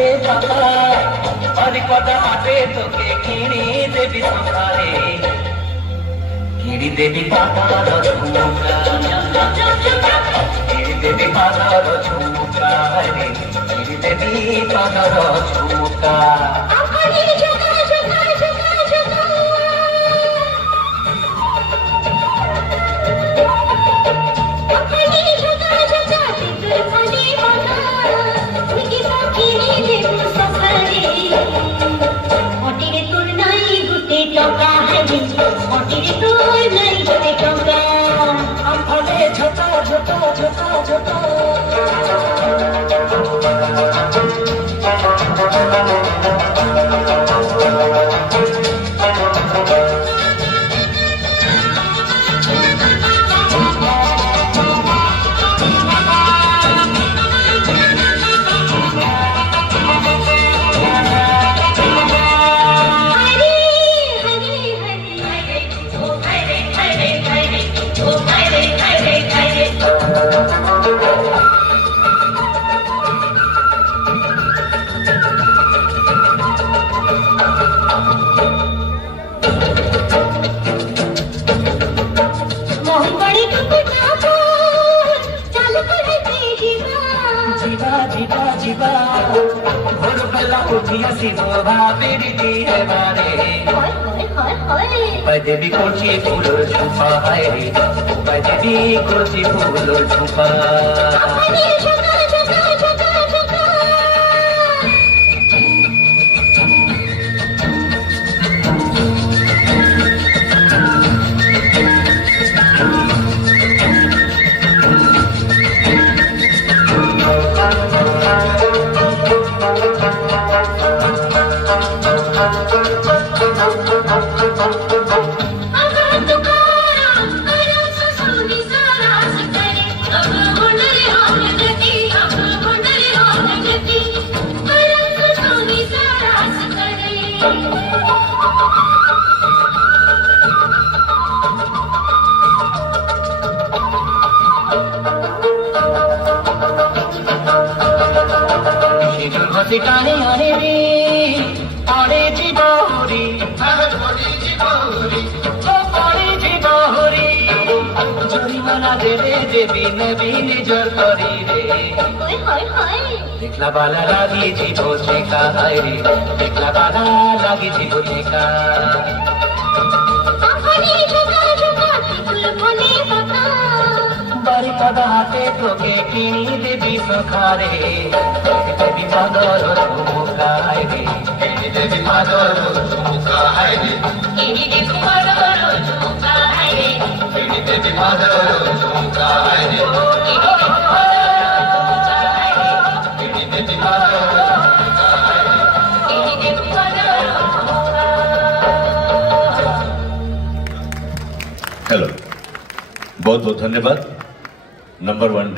হাতে টাকা বাড়ি কটা হাতে তোকে কিনি দেবী সকালে কিনি দেবী পাতার ঝুমকা কিনি দেবী পাতার ঝুমকা রে কিনি দেবী পাতার ঝুমকা ছোট ছোট ছোট ছোট দেবী করছি ফুলোর ঝুপা হায় রে দেবী করছি ফুলোর ঝুপা কানে আনে রে পরে জীবহরি জরিমানা দেবে দেবী নবী নিজর করি রে দেখলা বালা লাগি জীব শেখা হায় রে দেখলা বালা লাগি জীব শেখা বাড়ি কদা হাতে তোকে কিনি দেবী সখারে দেবী পাদর ঝুমকা হায় রে দেবী পাদর ঝুমকা হায় রে কিনি দেবী পাদর ঝুমকা হায় রে কিনি দেবী পাদর ঝুমকা হায় রে কিনি দেবী পাদর ঝুমকা হায় রে কিনি দেবী পাদর ঝুমকা। हेलो बहुत बहुत धन्यवाद। नंबर 1